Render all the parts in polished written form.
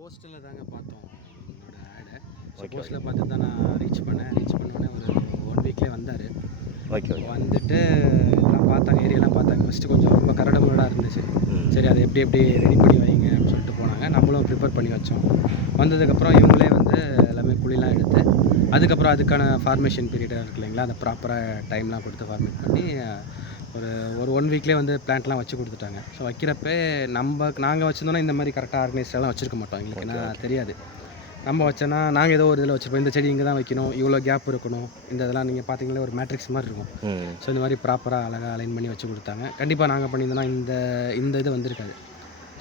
போஸ்ட்டில் தாங்க பார்த்தோம் உங்களோட ஆடை. ஸோ ஓகே, போஸ்ட்டில் பார்த்து தான் நான் ரீச் பண்ணேன். ரீச் பண்ணோடனே ஒரு 1 வீக்லேயே வந்தார். Okay, okay. வந்துட்டு எல்லாம் பார்த்தாங்க, ஏரியாலாம் பார்த்தாங்க. ஃபஸ்ட்டு கொஞ்சம் ரொம்ப கரடுமுரடாக இருந்துச்சு. சரி அதை எப்படி ரெடி பண்ணி வைங்க அப்படின்னு சொல்லிட்டு போனாங்க. நம்மளும் ப்ரிப்பேர் பண்ணி வச்சோம். வந்ததுக்கப்புறம் இவங்களே வந்து எல்லாமே குழிலாம் எடுத்து அதுக்கப்புறம் அதுக்கான ஃபார்மேஷன் பீரியடாக இருக்கு இல்லைங்களா, அந்த ப்ராப்பராக டைம்லாம் கொடுத்து ஃபார்மேட் பண்ணி ஒரு 1 வீக்லேயே வந்து பிளான்ட்லாம் வச்சு கொடுத்துட்டாங்க. ஸோ வைக்கிறப்ப நாங்கள் வச்சுருந்தோன்னா இந்த மாதிரி கரெக்டாக ஆர்கனைஸ்டெல்லாம் வச்சுருக்க மாட்டோம். எங்களுக்கு ஏன்னா தெரியாது. நம்ம வச்சோன்னா நாங்கள் ஏதோ ஒரு இதில் வச்சுருப்போம். இந்த செடி இங்கே தான் வைக்கணும், இவ்வளோ கேப் இருக்கணும், இந்த இதெல்லாம் நீங்கள் பார்த்தீங்களா ஒரு மேட்ரிக்ஸ் மாதிரி இருக்கும். ஸோ இந்த மாதிரி ப்ராப்பராக அழகாக அலைன் பண்ணி வச்சு கொடுத்தாங்க. கண்டிப்பாக நாங்கள் பண்ணியிருந்தோன்னா இந்த இது வந்திருக்காது.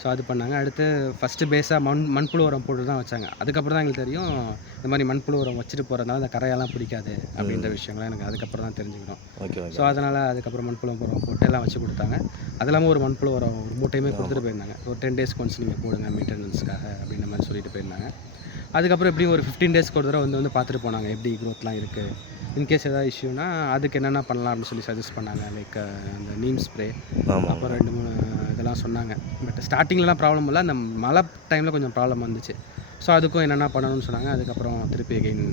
ஸோ அது பண்ணாங்க. அடுத்து ஃபஸ்ட்டு பேஸாக மண்புழு உரம் போட்டு தான் வச்சாங்க. அதுக்கப்புறம் தான் எங்களுக்கு தெரியும் இந்த மாதிரி மண்புழு உரம் வச்சுட்டு போகிறதுனால அந்த கரையெல்லாம் பிடிக்காது அப்படின்ற விஷயங்கள்லாம் எனக்கு அதுக்கப்புறம் தான் தெரிஞ்சுக்கிட்டோம். ஓகே, ஸோ அதனால் அதுக்கப்புறம் மண்புழு உரம் போட்டு எல்லாம் வச்சு கொடுத்தாங்க. அது இல்லாமல் ஒரு மண்புழு உரம் ஒரு மூட்டையுமே கொடுத்துட்டு போயிருந்தாங்க. ஒரு 10 டேஸ்க்கு ஒன்ஸ் நீங்கள் போடுங்க மெயின்டெனன்ஸ்க்காக அப்படின்ற மாதிரி சொல்லிட்டு போயிருந்தாங்க. அதுக்கப்புறம் எப்படியும் ஒரு 15 டேஸ்க்கு ஒரு தடவை வந்து பார்த்துட்டு போனாங்க எப்படி க்ரோத்லாம் இருக்குது. இன்கேஸ் ஏதாவது இஷ்யூனா அதுக்கு என்னென்ன பண்ணலாம் அப்படின்னு சொல்லி சஜஸ்ட் பண்ணாங்க. லைக் அந்த நீம் ஸ்ப்ரே, அப்புறம் 2-3 இதெல்லாம் சொன்னாங்க. பட் ஸ்டார்டிங்லலாம் ப்ராப்ளம் இல்லை, அந்த மழை டைமில் கொஞ்சம் ப்ராப்ளம் வந்துச்சு. ஸோ அதுக்கும் என்னென்ன பண்ணணும்னு சொன்னாங்க. அதுக்கப்புறம் திருப்பி எகைன்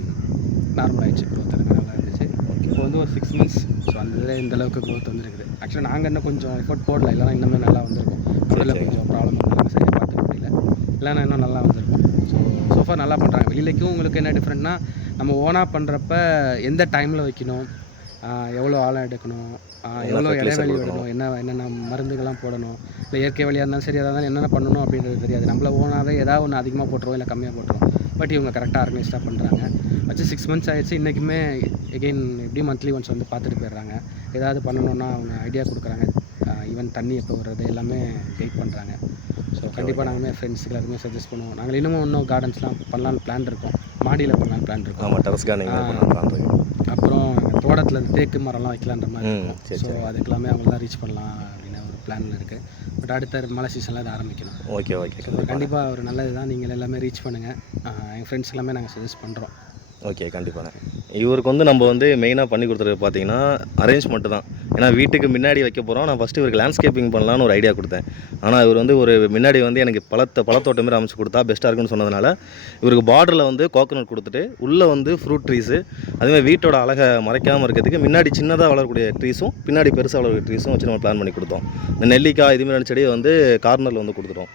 நார்மல் ஆகிடுச்சு, க்ரோத் எல்லாமே நல்லா இருந்துச்சு. இப்போ வந்து ஒரு 6 மந்த்ஸ். ஸோ அந்த இதில் இந்த அளவுக்கு க்ரோத் வந்துருக்குது. ஆக்சுவலாக நாங்கள் இன்னும் கொஞ்சம் எஃபோர்ட் போடல, இல்லைனா இன்னுமே நல்லா வந்திருக்கும். அதில் கொஞ்சம் ப்ராப்ளம் வந்து சரியாக பார்த்துக்க முடியல, இல்லைனா இன்னும் நல்லா வந்திருக்கும். சோஃபார் நல்லா பண்ணுறாங்க. வெளியிலைக்கும் உங்களுக்கு என்ன டிஃப்ரெண்ட்னா, நம்ம ஓனாக பண்ணுறப்ப எந்த டைமில் வைக்கணும், எவ்வளோ ஆழம் எடுக்கணும், எவ்வளோ இடைவெளி விடணும், என்னென்ன மருந்துகள்லாம் போடணும், இல்லை இயற்கை வழியாக இருந்தாலும் சரி, இருந்தாலும் என்னென்ன பண்ணணும் அப்படின்றது தெரியாது. நம்மள ஓனாகவே ஏதாவது ஒன்று அதிகமாக போட்டுருவோம், இல்லை கம்மியாக போட்டுருவோம். பட் இவங்க கரெக்டாக ஆர்கனைஸ்டாக பண்ணுறாங்க. வச்சு 6 மந்த்ஸ் ஆகிடுச்சு. இன்றைக்குமே எகெயின் எப்படி மந்த்லி ஒன்ஸ் வந்து பார்த்துட்டு போயிடுறாங்க. ஏதாவது பண்ணணுன்னா அவங்க ஐடியா கொடுக்குறாங்க. ஈவன் தண்ணி எப்போ வர்றது எல்லாமே கைட் பண்ணுறாங்க. ஸோ கண்டிப்பாக நாங்களுமே ஃப்ரெண்ட்ஸுக்கு எல்லாருமே சஜஸ்ட் பண்ணுவோம். நாங்கள் இன்னும் கார்டன்ஸ்லாம் பண்ணலான்னு பிளான் இருக்கோம். மாடியில் பண்ணலான்னு பிளான் இருக்கோம். ஆமாம், டெரஸ் கார்டனிங். அப்புறம் தோட்டத்தில் தேக்கு மரம்லாம் வைக்கலான்ற மாதிரி இருக்கும். ஸோ அதுக்கெல்லாமே அவங்களாம் ரீச் பண்ணலாம் அப்படின்னு ஒரு பிளானில் இருக்குது. பட் அடுத்த மழை சீசனில் அதை ஆரம்பிக்கணும். Okay, okay. கண்டிப்பாக ஒரு நல்லது தான். நீங்கள் எல்லாமே ரீச் பண்ணுங்கள். எங்கள் ஃப்ரெண்ட்ஸ் எல்லாமே நாங்கள் சஜஸ்ட் பண்ணுறோம். ஓகே, கண்டிப்பாக. இவருக்கு வந்து நம்ம வந்து மெயினாக பண்ணி கொடுத்துறது பார்த்தீங்கன்னா அரேஞ்ச்மெண்ட்டு தான். ஏன்னா வீட்டுக்கு முன்னாடி வைக்க போகிறோம். நான் ஃபஸ்ட்டு இவருக்கு லேண்ட்ஸ்கேப்பிங் பண்ணலான்னு ஒரு ஐடியா கொடுத்தேன். ஆனால் இவர் வந்து ஒரு முன்னாடி வந்து எனக்கு பழத்தோட்டம் மாதிரி அமைச்சு கொடுத்தா பெஸ்ட்டாக இருக்குன்னு சொன்னதுனால இவருக்கு பார்டரில் வந்து கோகோனட் கொடுத்துட்டு உள்ளே வந்து ஃப்ரூட் ட்ரீஸு, அதுமாதிரி வீட்டோட அழகை மறைக்காமல் இருக்கிறதுக்கு முன்னாடி சின்னதாக வளரக்கூடிய ட்ரீஸும் பின்னாடி பெருசாக வளரக்கூடிய ட்ரீஸும் வச்சு நம்ம பிளான் பண்ணி கொடுத்தோம். இந்த நெல்லிக்காய் இதுமாதிரி செடியை வந்து கார்னரில் வந்து கொடுத்துட்டோம்.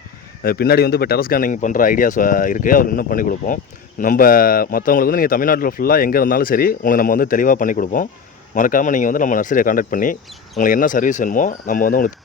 பின்னாடி வந்து இப்போ டெரஸ் கார்டனிங் பண்ணுற ஐடியாஸ் இருக்குது. அவர் இன்னும் பண்ணி கொடுப்போம். நம்ம மற்றவங்களுக்கு வந்து நீங்கள் தமிழ்நாட்டில் ஃபுல்லாக எங்கே இருந்தாலும் சரி உங்களுக்கு நம்ம வந்து தெளிவாக பண்ணி கொடுப்போம். மறக்காமல் நீங்கள் வந்து நம்ம நர்சரியை கான்டாக்ட் பண்ணி உங்களுக்கு என்ன சர்வீஸ் வேணுமோ நம்ம வந்து உங்களுக்கு